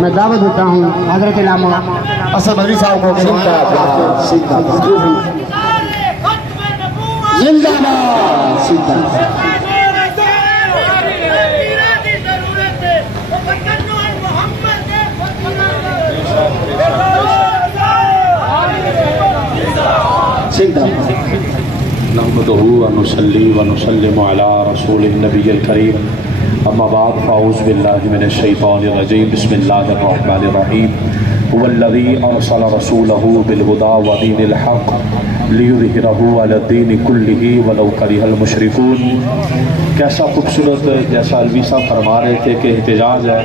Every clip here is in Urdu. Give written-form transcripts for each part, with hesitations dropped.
میں دعوت دیتا ہوں حضرت علامہ اسد بدری صاحب کو زندہ باد زندہ باد نحمده ونصلي ونسلم على رسول النبي الكريم اما بعد فاعوذ بالله من الشيطان الرجيم بسم الله الرحمن الرحيم هو الذي ارسل رسوله بالهدى ودين الحق ليظهره على الدين كله ولو كره المشركون۔ کیسا خوبصورت، جیسا الوی صاحب فرما رہے تھے کہ احتجاج ہے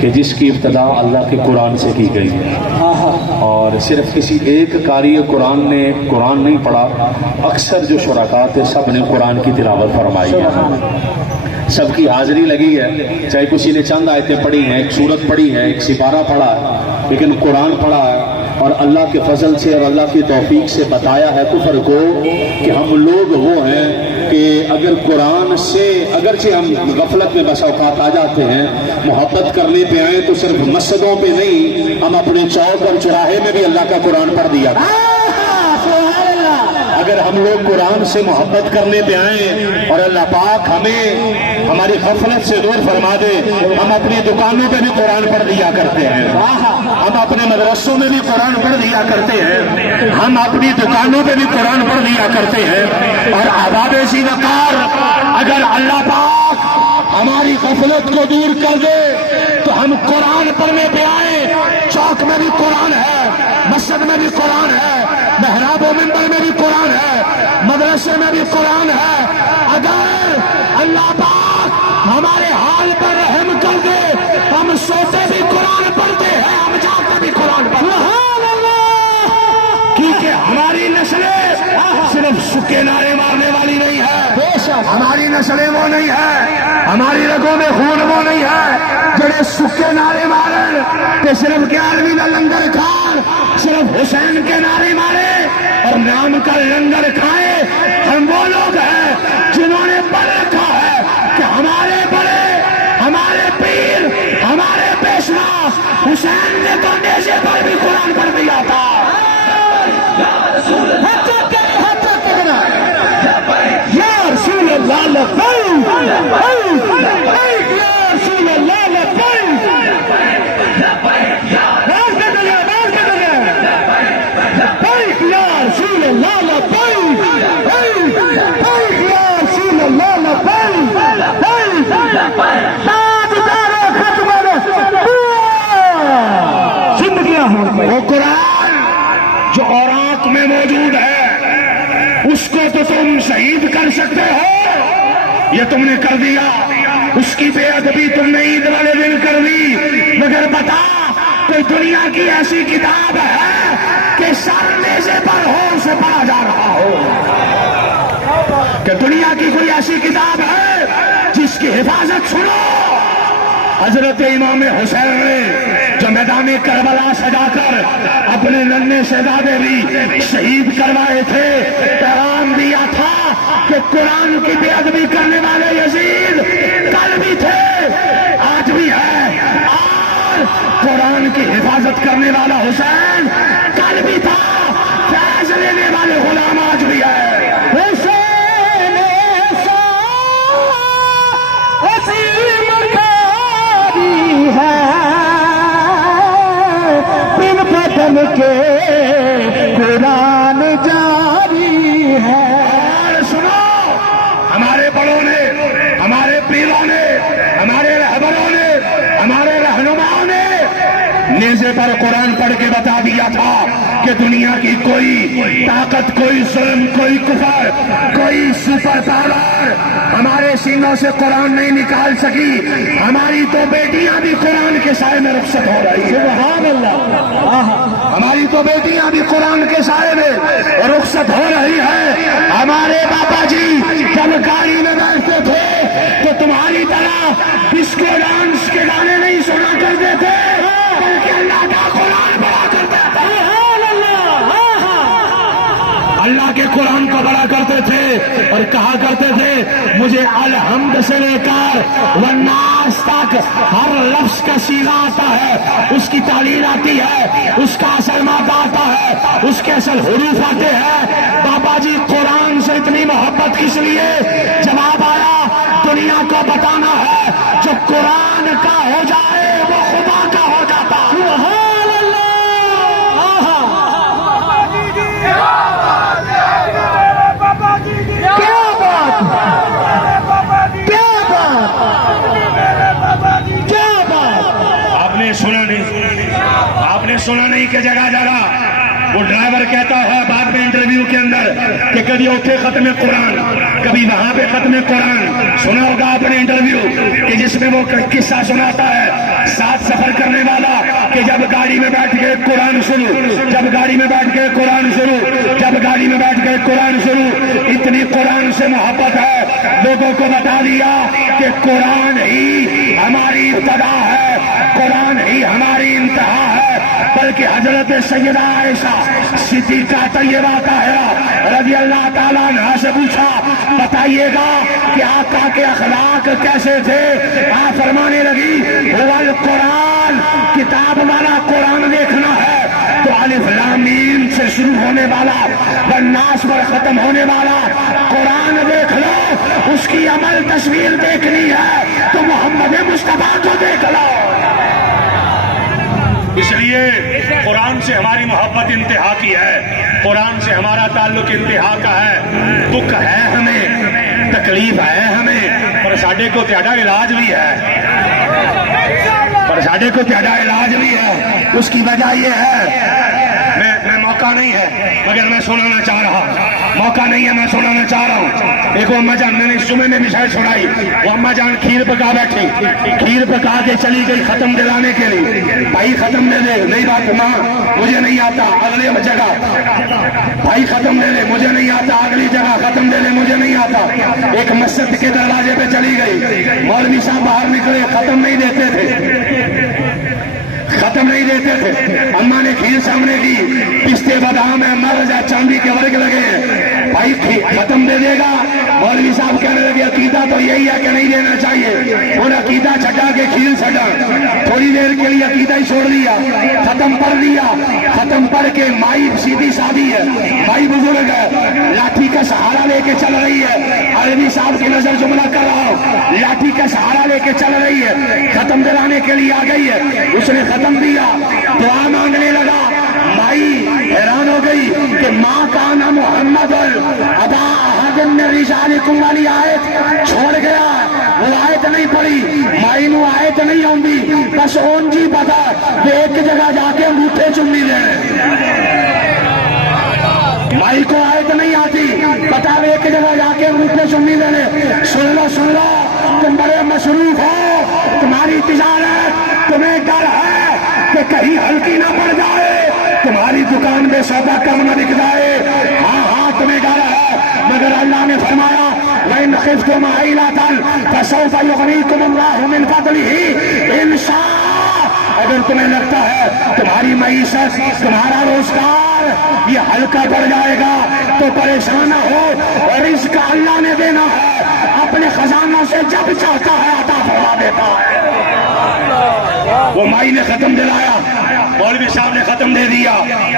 کہ جس کی ابتدا اللہ کے قرآن سے کی گئی ہے، اور صرف کسی ایک قاری قرآن نے قرآن نہیں پڑھا، اکثر جو شرکاء تھے سب نے قرآن کی تلاوت فرمائی ہے، سب کی حاضری لگی ہے، چاہے کسی نے چند آیتیں پڑھی ہیں، ایک سورت پڑھی ہے، ایک سپارہ پڑھا ہے، لیکن قرآن پڑھا ہے، اور اللہ کے فضل سے اور اللہ کی توفیق سے بتایا ہے کفر کو کہ ہم لوگ وہ ہیں کہ اگر قرآن سے اگرچہ ہم غفلت میں بس اوقات آ جاتے ہیں، محبت کرنے پہ آئیں تو صرف مسجدوں پہ نہیں، ہم اپنے چوک اور چوراہے میں بھی اللہ کا قرآن پڑھ دیا۔ اگر ہم لوگ قرآن سے محبت کرنے پہ آئیں اور اللہ پاک ہمیں ہماری غفلت سے دور فرما دے، ہم اپنی دکانوں پہ بھی قرآن پڑھ دیا کرتے ہیں، ہم اپنے مدرسوں میں بھی قرآن پڑھ دیا کرتے ہیں، ہم اپنی دکانوں پہ بھی قرآن پڑھ دیا کرتے ہیں، اور آداب سی وقار اگر اللہ پاک ہماری غفلت کو دور کر دے تو ہم قرآن پڑھنے پہ آئیں، چوک میں بھی قرآن ہے، مسجد میں بھی قرآن ہے، محراب و منبر میں بھی قرآن ہے، مدرسے میں بھی قرآن ہے۔ اگر اللہ پاک ہمارے حال پر رحم کر دے، ہم سوتے بھی قرآن پڑھتے ہیں، ہم جاگتے بھی قرآن پڑھتے ہیں، کیونکہ ہماری نسلیں صرف سکے نعرے مارنے والی نہیں ہے، ہماری نسلیں وہ نہیں ہے، ہماری رگوں میں خون وہ نہیں ہے جڑے سکے نعرے مارن کہ صرف گیارہویں کا لنگر کھان، صرف حسین کے نعرے مارے اور نام کا لنگر کھائے۔ ہم وہ لوگ ہیں جنہوں نے پڑھ رکھا ہے کہ ہمارے بڑے، ہمارے پیر، ہمارے پیشوا حسین نے تو نیزے پر بھی قرآن پڑھ دیا تھا۔ یا رسول اللہ لبیک، یا رسول اللہ لبیک، لبیک یا رسول اللہ لبیک، لبیک یا رسول اللہ لبیک، تاجدار ختم زندگیاں ہوں۔ وہ قرآن جو اوراق میں موجود ہے اس کو تو تم شہید کر سکتے ہو، یہ تم نے کر دیا، اس کی بے ادبی تم نے عید والے دن کر دی، مگر بتا کوئی دنیا کی ایسی کتاب ہے کہ سر نیزے پر ہو اسے پڑھا جا رہا ہو؟ کہ دنیا کی کوئی ایسی کتاب ہے جس کی حفاظت سنو؟ حضرت امام حسین نے جو میدان کربلا سجا کر اپنے ننھے شہزادے بھی شہید کروائے تھے، پیغام دیا تھا کہ قرآن کی بے ادبی کرنے والے یزید کل بھی تھے، آج بھی ہے، اور قرآن کی حفاظت کرنے والا حسین کل بھی تھا، فیض لینے والے غلام آج بھی ہے۔ کے قرآن جاری ہے۔ اور سنو، ہمارے بڑوں نے، ہمارے پیروں نے، ہمارے رہبروں نے، ہمارے رہنماؤں نے نیزے پر قرآن پڑھ کے بتا دیا تھا کہ دنیا کی کوئی طاقت، کوئی ظلم، کوئی کفر، کوئی سپر پاور ہمارے سینوں سے قرآن نہیں نکال سکی۔ ہماری تو بیٹیاں بھی قرآن کے سائے میں رخصت ہو رہی ہیں، سبحان اللہ، ہماری تو بیٹیاں بھی قرآن کے سائے میں رخصت ہو رہی ہے۔ ہمارے باپا جی جب گاڑی میں بیٹھتے تھے تو تمہاری طرح ڈسکو ڈانس کے گانے نہیں سنا کرتے تھے، بلکہ اللہ کا قرآن پڑھا کرتے تھے۔ اللہ کے قرآن کو بڑا کرتے تھے اور کہا کرتے تھے مجھے الحمد سے لے کر والناس تک ہر لفظ کا صیغہ آتا ہے، اس کی تعلیم آتی ہے، اس کا اصل مادہ آتا ہے، اس کے اصل حروف آتے ہیں۔ بابا جی قرآن سے اتنی محبت کس لیے؟ جواب آیا دنیا کو بتانا ہے جو قرآن کا ہو جائے وہ خدا کا ہو جاتا۔ سبحان اللہ۔ آپ نے سنا نہیں کہ جگہ جگہ وہ ڈرائیور کہتا ہے بعد میں انٹرویو کے اندر کہ کبھی اوکے ختم قرآن، کبھی وہاں پہ ختم قرآن۔ سنا ہوگا آپ نے انٹرویو کہ جس میں وہ قصہ سناتا ہے ساتھ سفر کرنے والا کہ جب گاڑی میں بیٹھ کے قرآن شروع، جب گاڑی میں بیٹھ کے قرآن شروع، جب گاڑی میں بیٹھ کے قرآن شروع، اتنی قرآن سے محبت ہے لوگوں کو بتا دیا کہ قرآن ہی ہماری ابتدا ہے، قرآن ہی ہماری انتہا ہے۔ بلکہ حضرت سیدہ عائشہ صدیقہ طیبہ طاہرہ رضی اللہ تعالیٰ عنہا سے پوچھا بتائیے گا کہ آقا کے اخلاق کیسے تھے؟ آپ فرمانے لگی هو القرآن، کتاب والا قرآن دیکھنا ہے تو الف لام میم سے شروع ہونے والا والناس پر ختم ہونے والا قرآن دیکھ لو، اس کی عمل تصویر دیکھنی ہے تو محمد مصطفیٰ کو دیکھ لو۔ اس لیے قرآن سے ہماری محبت انتہا کی ہے، قرآن سے ہمارا تعلق انتہا کا ہے۔ دکھ ہے ہمیں، تکلیف ہے ہمیں، پر ساڈے کو تہاڈا علاج بھی ہے، پر ساڈے کو تہاڈا علاج بھی ہے۔ اس کی وجہ یہ ہے میں موقع نہیں ہے مگر میں سنانا چاہ رہا ہوں، موقع نہیں ہے میں سنانا چاہ رہا ہوں۔ دیکھو اماں جان، میں نے اس صبح میں مشاعر چھوڑائی، وہ اماں جان کھیر پکا بیٹھی، کھیر پکا کے چلی گئی ختم دلانے کے لیے۔ بھائی ختم دے دے، نہیں بات ماں مجھے نہیں آتا، اگلے جگہ بھائی ختم دے دے مجھے نہیں آتا، اگلی جگہ ختم دے دے مجھے نہیں آتا۔ ایک مسجد کے دروازے پہ چلی گئی، مولوی صاحب باہر نکلے، ختم نہیں دیتے تھے، ختم نہیں دیتے تھے۔ اماں نے کھیر سامنے کی، پستے بادام ہے، مرض ہے، چاندی کے ورگ لگے ہیں، بھائی ختم دے دے گا۔ مولوی صاحب کہنے لگے عقیدہ تو یہی ہے کہ نہیں دینا چاہیے، اور عقیدہ چھٹا کے کھیر چھٹا، تھوڑی دیر کے لیے عقیدہ ہی چھوڑ دیا، ختم پڑھ لیا۔ ختم پڑھ کے مائی سیدھی سادھی ہے، مائی بزرگ ہے، لاٹھی کا سہارا لے کے چل رہی ہے۔ عربی صاحب کی نظر جملہ کر رہا ہوں، لاٹھی کا سہارا لے کے چل رہی ہے، ختم دلانے کے لیے آ گئی ہے۔ اس نے ختم دیا، دعا مانگنے لگا، مائی حیران ہو گئی کہ ماں کا نام محمد ابا احد من رجالکم والی آیت چھوڑ گیا، وہ آیت نہیں پڑھی، مائی نو آیت نہیں آندی، بس اون جی پتا کہ ایک جگہ جا کے انگوٹھے چمی دے، مائی کو آیت نہیں آتی، پتا ایک جگہ جا کے انگوٹھے چمی دینے۔ سن لو تم بڑے مصروف ہو، تمہاری تجارت، تمہیں ڈر ہے کہ کہیں ہلکی نہ پڑ جائے، تمہاری دکان میں سودا کم نہ بک جائے، ہاں تمہیں ڈر ہے، مگر اللہ نے فرمایا وَإِنْ خِفْتُمْ عَيْلَةً فَسَوْفَ يُغْنِيكُمُ اللَّهُ مِنْ فَضْلِهِ إِنْ شَاءَ۔ اگر تمہیں لگتا ہے تمہاری معیشت، تمہارا روزگار یہ ہلکا پڑ جائے گا تو پریشان نہ ہو، رزق اللہ نے دینا ہے، اپنے خزانوں سے جب چاہتا ہے عطا فرما دیتا ہے۔ وہ مائی نے ختم دلایا، مولوی صاحب نے ختم دے دیا،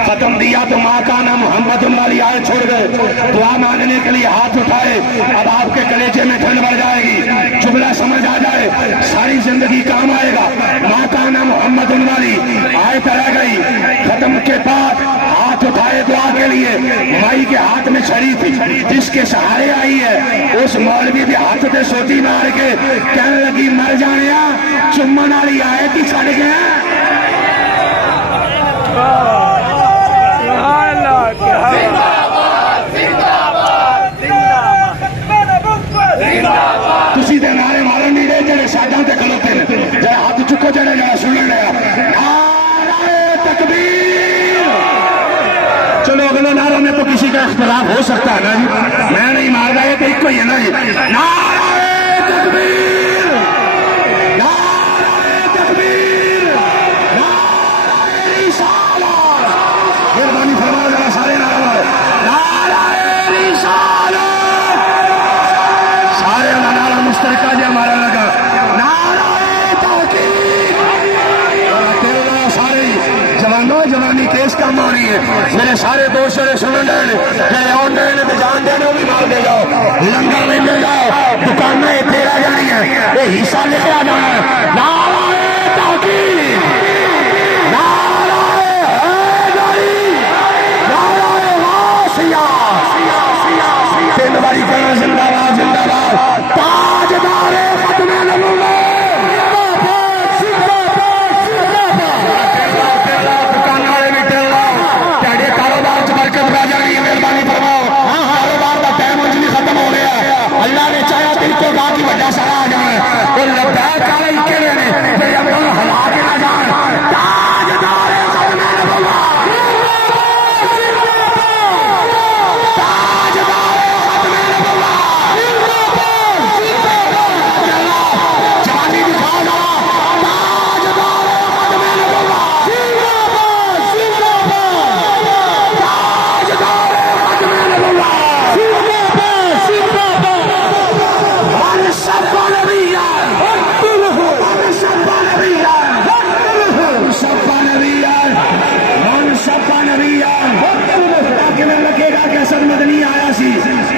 ختم دیا تو ماں کا نام محمد والی آیت چھوڑ گئے، دعا مانگنے کے لیے ہاتھ اٹھائے۔ اب آپ کے کلیجے میں ٹھنڈ بڑھ جائے گی، جملہ سمجھ آ جائے، ساری زندگی کام آئے گا۔ ماں کا نام محمد والی آیت رہ گئی، ختم کے بعد ہاتھ اٹھائے دعا کے لیے، مائی کے ہاتھ میں چھڑی تھی جس کے سہارے آئی ہے، اس مولوی بھی ہاتھ پہ سوٹی مار کے کہنے لگی مر جانے چمن والی آیت ہی چھڑ گیا۔ تسی دے نعرے مارن نہیں رہے جڑے ساڈاں تے کھلوتے نے، جڑا ہاتھ چکو جڑے جڑا سنن رہا نعرہ تکبیر۔ چلو اگلے نعروں میں تو کسی کا اختلاف ہو سکتا ہے نا جی، میں نہیں مار رہا، یہ تو ایک ہی ہے نا جی، نعرہ تکبیر، نعرہ تکبیر، نعرہ رسالت۔ مہربانی فرماؤ ذرا سارے نعرہ نعرہ مشترکہ جو ہمارا لگا نعرہ تحقیق سارے جوانوں جوانی کیس کم ہو رہی ہے میرے سارے دوست نے سنن ڈے جڑے آن ڈے نے جان دے بھی مار دے جاؤ لنگر میں لے جاؤ دکانیں تیرا جانی ہے یہ حصہ لے کے آ جانا ہے نعرہ تحقیق نعرہ حیدری نعرہ غوثیہ تین باری کہنا زندہ باد زندہ باد تاجدار ختم نبوت اللہ نے چاہا دل کو گاہ کی وجہ سے آ جائے اور لبیک علیہ کے لیے پھر ہم دونوں ہلا کے نہ جائیں تاجدار ختم نبوت تاجدار ختم نبوت جوانی دکھا دو تاجدار ختم نبوت تاجدار ختم نبوت مدنی آیا سی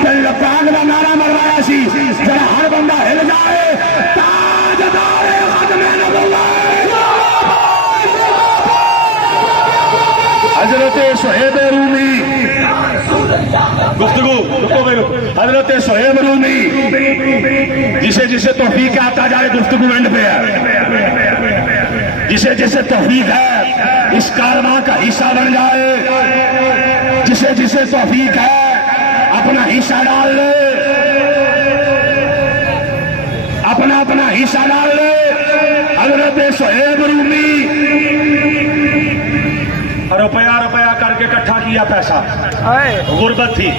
لبیک کا نعرہ مروایا سی ذرا ہر بندہ ہل جائے تاجدار ختم نبوت حضرت صہیب رومی گفتگو حضرت صہیب رومی جسے جسے توفیق آتا جائے گفتگو اینڈ پہ ہے جسے جسے توفیق ہے اس کارواں کا حصہ بن جائے جسے جسے توفیق ہے اپنا حصہ ڈال لے اپنا اپنا حصہ ڈال لے حضرت صہیب رومی روپیہ روپیہ کر کے اکٹھا کیا پیسہ غربت تھی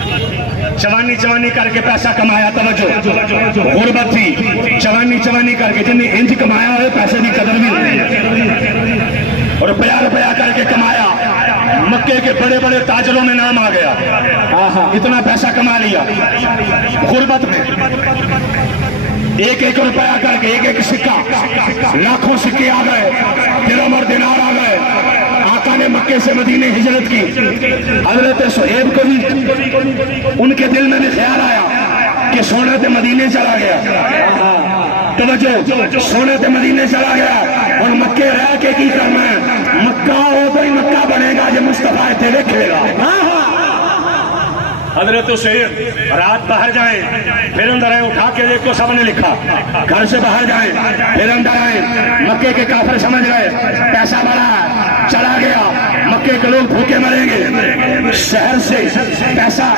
چوانی چوانی کر کے پیسہ کمایا توجہ غربت تھی چوانی چوانی کر کے جن نے انج کمایا ہے پیسے کی قدر بھی نہیں روپیہ روپیہ کر کے کمایا مکے کے بڑے بڑے تاجروں میں نام آ گیا اتنا پیسہ کما لیا غربت میں ایک ایک روپیہ کر کے ایک ایک سکہ لاکھوں سکے آ گئے درہم اور دینار آ گئے آقا نے مکے سے مدینے ہجرت کی حضرت صہیب کو بھی ان کے دل میں بھی خیال آیا کہ سونے تے مدینے چلا گیا توجہ سونے تے مدینے چلا گیا اور مکے رہ کے کی کرنا ہے مکہ ہو تو ہی مکہ بنے گا جو مصطفیٰ تے دیکھے گا حضرت صہیب رات باہر جائیں پھر اندر آئیں اٹھا کے دیکھو سب نے لکھا گھر سے باہر جائیں پھر اندر آئیں مکے کے کافر سمجھ گئے پیسہ بڑا ہے چلا گیا مکے کے لوگ بھوکے مریں گے شہر سے پیسہ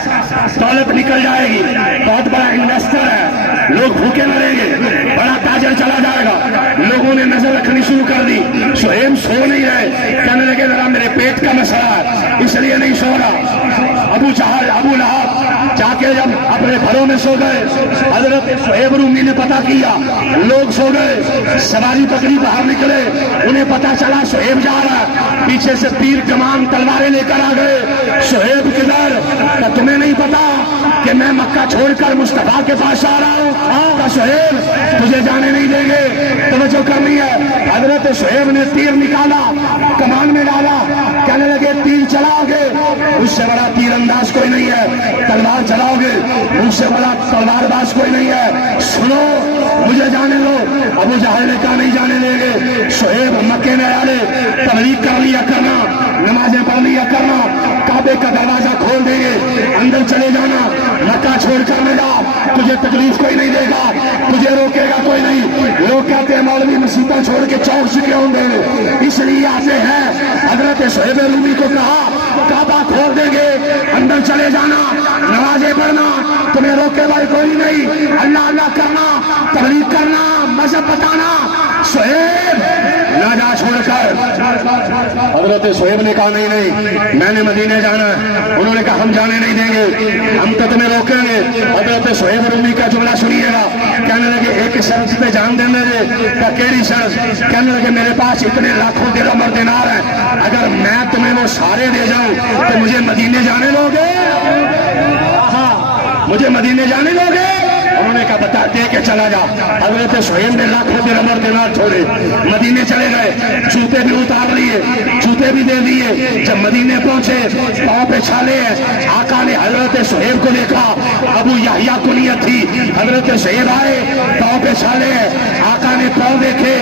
دولت نکل جائے گی بہت بڑا انویسٹر ہے لوگ بھوکے مریں گے بڑا تاجر چلا جائے گا لوگوں نے نظر رکھنی شروع کر دی صہیب سو نہیں رہے کہنے لگے ذرا میرے پیٹ کا مسئلہ ہے اس لیے نہیں سو رہا ابو جہل ابو لہب جا کے جب اپنے گھروں میں سو گئے حضرت صہیب رومی نے پتا کیا لوگ سو گئے سواری پکڑی باہر نکلے انہیں پتا چلا صہیب جا رہا ہے پیچھے سے تیر کمان تلواریں لے کر آ گئے صہیب کدھر کہ تمہیں نہیں پتا کہ میں مکہ چھوڑ کر مصطفیٰ کے پاس آ رہا ہوں کہ صہیب تجھے جانے نہیں دیں گے توجہ کرنی ہے حضرت صہیب نے تیر نکالا کمان میں ڈالا کہنے لگے تیر چلاؤ گے اس سے بڑا تیر انداز کوئی نہیں ہے تلوار چلاؤ گے اس سے بڑا تلوار باز کوئی نہیں ہے سنو مجھے جانے دو ابو جہل نے کہا نہیں جانے دیں گے صہیب مکے میں آلے تبلیغ کر لیا کرنا نمازیں پڑھ لیا کرنا کعبے کا دروازہ کھول دیں گے اندر چلے جانا مکہ چھوڑ کر نہ جا تجھے تکلیف کوئی نہیں دے گا تجھے روکے گا کوئی نہیں لوگ کہتے ہیں مولوی مسیتیں چھوڑ کے چوک سے کیوں دیں گے اس لیے آتے ہیں حضرت صہیب رومی کو کہا کعبہ کھول دیں گے اندر چلے جانا نمازیں پڑھنا تمہیں روکے بھائی کوئی نہیں اللہ اللہ کرنا تبلیغ کرنا مذہب بتانا صہیب نہ جا چھوڑ کر حضرت صہیب نے کہا نہیں نہیں میں نے مدینے جانا ہے انہوں نے کہا ہم جانے نہیں دیں گے ہم تو تمہیں روکیں گے حضرت صہیب رومی کا جملہ سنیے گا کہنے لگے ایک شرط پہ جان دینے دے کہ کیڑی شرط کہنے لگے میرے پاس اتنے لاکھوں درہم اور دینار ہیں اگر میں تمہیں وہ سارے دے جاؤں تو مجھے مدینے جانے لو گے مجھے مدینے جانے لو گے انہوں نے کہا بتا دے کے چلا جا. حضرت سہیل نے لاکھوں درہم اور دینار چھوڑے, مدینے چلے گئے, جوتے بھی اتار لیے, جوتے بھی دے دیے. جب مدینے پہنچے پاؤں پہ چھالے ہیں. آقا نے حضرت سہیل کو دیکھا, ابو یحییٰ کنیت تھی. حضرت سہیل آئے, پاؤں پہ چھالے ہیں. آقا نے پاؤں دیکھے,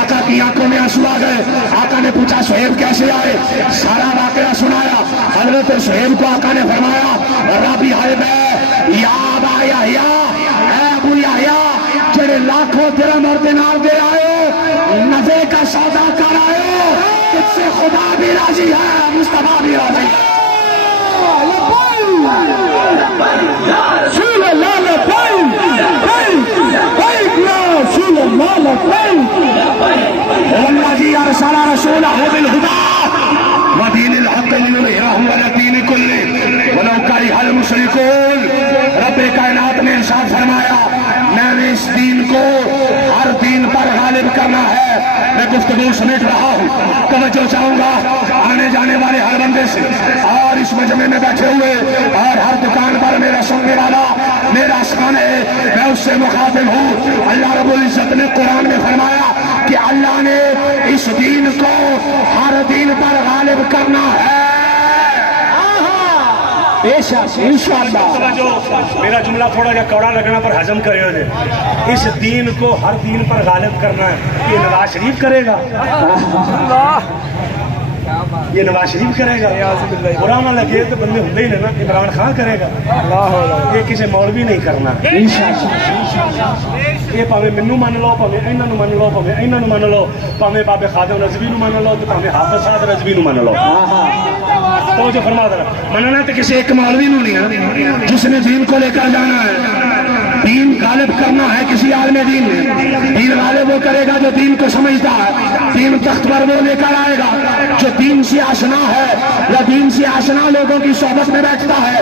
آقا کی آنکھوں میں آنسو آ گئے. آقا نے پوچھا سہیل کیسے آئے, سارا واقعہ سنایا. حضرت سہیل کو آقا نے فرمایا ربی حیبہ یا ابا یحییٰ, اے ابو یحییٰ جڑے لاکھوں درہم اور دینار دے آئے, نفع کا سودا کر آئے, اس سے خدا بھی راضی ہے, مصطفیٰ بھی راضی ہے. رسول اللہ لبیک لبیک یا رسول اللہ لبیک. واللہ جی ارسل رسولہ بالہدی ودین الحق لیظہرہ علی الدین کلہ ولو کرہ المشرکون. رب کائنات نے ارشاد فرمایا میں نے اس دین کو ہر دین پر غالب کرنا ہے. میں گفتگو سمیٹ رہا ہوں, توجہ چاہوں گا آنے جانے والے ہر بندے سے اور اس مجمع میں بیٹھے ہوئے اور ہر دکان پر میرا سننے والا میرا سامع ہے, میں اس سے مخاطب ہوں. اللہ رب العزت نے قرآن میں فرمایا کہ اللہ نے اس دین کو ہر دین پر غالب کرنا ہے. بے شک انشاءاللہ. میرا جملہ تھوڑا جا کوڑا لگنا پر ہضم کرے ہو جائے. اس دین کو ہر دین پر غالب کرنا ہے. یہ نواز شریف کرے گا, یہ نواز شریف کرے گا. برا نہ لگے تو بندے ہوتے ہی نہیں نا, عمران خان کرے گا, یہ کسی مولوی نہیں کرنا. یہ پاوے منو مان لو, پاوے انہاں نو مان لو, پاوے انہاں نو مان لو, پاوے بابے خادم رضوی نو مان لو, پاوے حافظ صاحب رضوی نو مان لو. تو جو فرما دے مننا تو کسی ایک مولوی نو نہیں ہے جس نے دین کو لے کر جانا ہے. دین غالب کرنا ہے کسی عالم دین نے. دین غالب وہ کرے گا جو دین کو سمجھتا ہے. دین تخت پر وہ لے کر آئے گا جو دین سے آشنا ہے, یا دین سے آشنا لوگوں کی صحبت میں بیٹھتا ہے,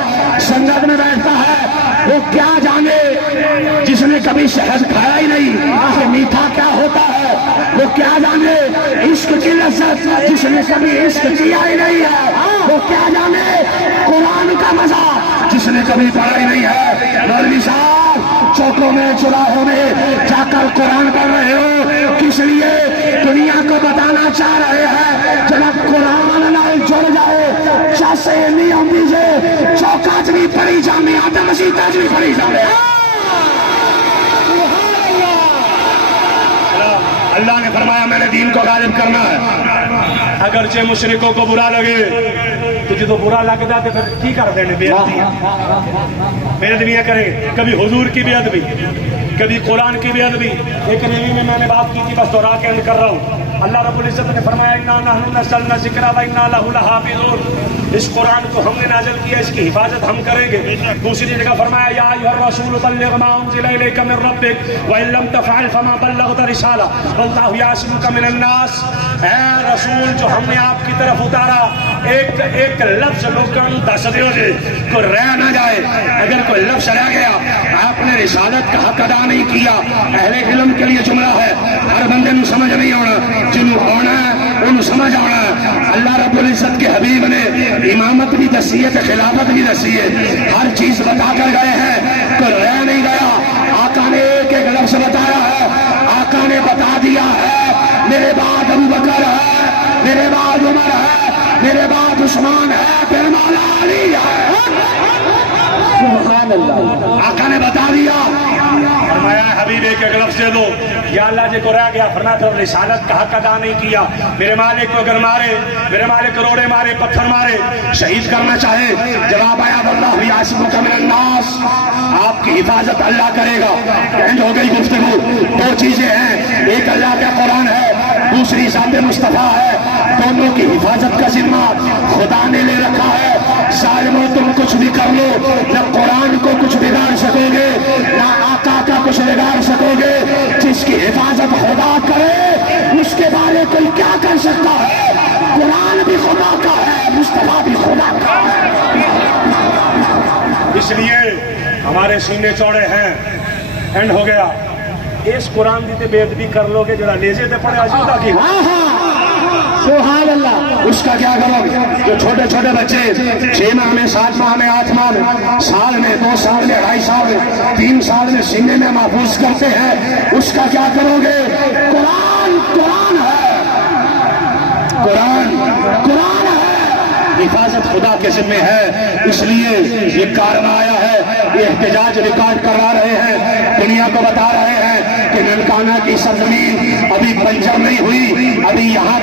سنگت میں بیٹھتا ہے. وہ کیا جانے جس نے کبھی شہد کھایا ہی نہیں کہ میٹھا کیا ہوتا ہے. وہ کیا جانے عشق کی لذت جس نے کبھی عشق کیا ہی نہیں ہے. وہ کیا جانے قرآن کا مزہ جس نے کبھی پڑھا ہی نہیں ہے. مولوی صاحب چوکوں میں چوراہوں میں جا کر قرآن پڑھ رہے ہو, کس لیے دنیا کو بتانا چاہ رہے ہیں جب قرآن نہ جڑ جائے جیسے نہیں آتی سے چوکا چ بھی پڑھی جانے آدم مسیح تاج بھی پڑھی جانے. اللہ نے فرمایا میں نے دین کو غالب کرنا ہے. اگرچہ مشرکوں کو برا لگے تو جدو برا لگتا تو پھر کی کر دینے بے ادبیاں کریں. کبھی حضور کی بے ادبی, کبھی قرآن کی بے ادبی. ایک ریلی میں نے بات کی تھی, بس دوہرا کے اند کر رہا ہوں. اللہ رب العزت نے فرمایا انا نحن نزلنا الذکر و انا لہ لحافظون. اس قرآن کو ہم نے نازل کیا, اس کی حفاظت ہم کریں گے. دوسری جگہ فرمایا یا ایھا الرسول بلغ ما انزل الیک من ربک وان لم تفعل فما بلغت رسالہ واللہ یعصمک من الناس. اے رسول جو ہم نے آپ کی طرف اتارا, ایک ایک لفظ لوگوں دس دیو جے کوئی رہ نہ جائے. اگر کوئی لفظ رہ گیا آپ نے رسالت کا حق ادا نہیں کیا. اہل علم کے لیے جملہ ہے, ہر بندے نو سمجھ نہیں آنا, جنہوں آنا ہے انہوں سمجھ آنا ہے. اللہ رب العزت کے حبیب نے امامت بھی دسی ہے, خلافت بھی دسی ہے, ہر چیز بتا کر گئے ہیں, کوئی رہ نہیں گیا. آقا نے ایک ایک لفظ بتایا ہے. آقا نے بتا دیا ہے میرے بعد ابو بکر ہے, میرے بعد عمر ہے, میرے بعد عثمان ہے, پھر مولا علی ہے. سبحان اللہ. آقا نے بتا دیا. فرمایا حبیب ایک ایک لفظ دے دو. یا اللہ جی کو رہ گیا فرما تو رسالت کا حق ادا نہیں کیا. میرے مالک کو اگر مارے, میرے مالک روڑے مارے, پتھر مارے, شہید کرنا چاہے, جواب آیا واللہ یعصمک من الناس, آپ کی حفاظت اللہ کرے گا. اینڈ ہو گئی گفتگو. دو چیزیں ہیں, ایک اللہ کا قرآن ہے, دوسری ذات مصطفیٰ ہے. دونوں کی حفاظت کا ذمہ خدا نے لے رکھا ہے. ظالموں تم کچھ بھی کر لو, نہ قرآن کو کچھ بگاڑ سکو گے, نہ آقا کا کچھ بگاڑ سکو گے. جس کی حفاظت خدا کرے اس کے بارے کوئی کیا کر سکتا ہے. قرآن بھی خدا کا ہے, مصطفیٰ بھی خدا کا ہے. اس لیے ہمارے سینے چوڑے ہیں. اینڈ ہو گیا. اس قرآن دی تے بے ادبی کر لو گے جڑا لیزے تے پڑھے اجو دا کی سبحان اللہ. اس کا کیا کرو گے؟ جو چھوٹے چھوٹے بچے 6 ماہ میں 7 ماہ میں 8 ماہ میں سال میں 2 سال میں 2.5 سال میں 3 سال میں سینے میں محفوظ کرتے ہیں، اس کا کیا کرو گے؟ قرآن ہے، قرآن ہے. حفاظت خدا کے ذمہ ہے. اس لیے یہ کارواں آیا ہے، یہ احتجاج ریکارڈ کروا رہے ہیں، دنیا کو بتا رہے ہیں کہ ننکانہ کی سرزمین ابھی بنجر نہیں ہوئی. ابھی یہاں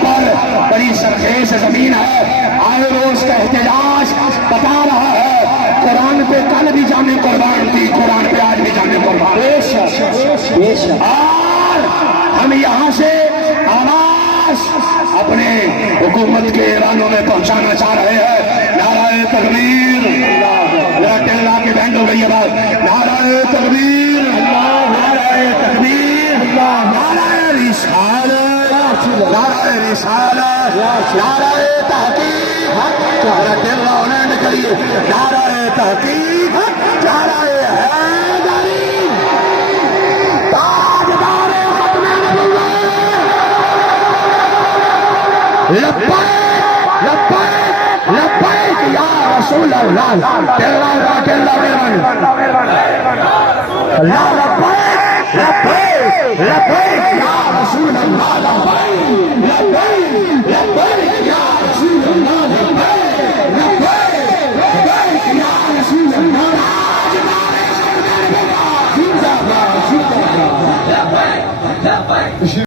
پر بڑی سرخیز زمین ہے. آئے روز کا احتجاج بتا رہا ہے. قرآن پہ کل بھی جانے قربان تھی، قرآن پہ آج بھی جانے قربان. اور ہم یہاں سے آواز اپنے حکومت کے اعلانوں میں پہنچانا چاہ رہے ہیں. نعرہ تکبیر. میرا ٹنگلا کے بینڈ ہو گئی ہے بات. نعرہ تکبیر، نعرہ تکبیر، نعرہ رسالت، نعرہ رسالت، نعرہ تحقیق. میرا ٹنگلا ہونے نکلیے. نعرہ تحقیق، نعرہ حیدری، تاجدار ختم نبوت. لبیک لبیک لبیک یا رسول اللہ. ٹنگلا مہربانی. اللہ لبیک لبیک لبیک یا رسول اللہ. لبیک لبیک لبیک یا رسول اللہ.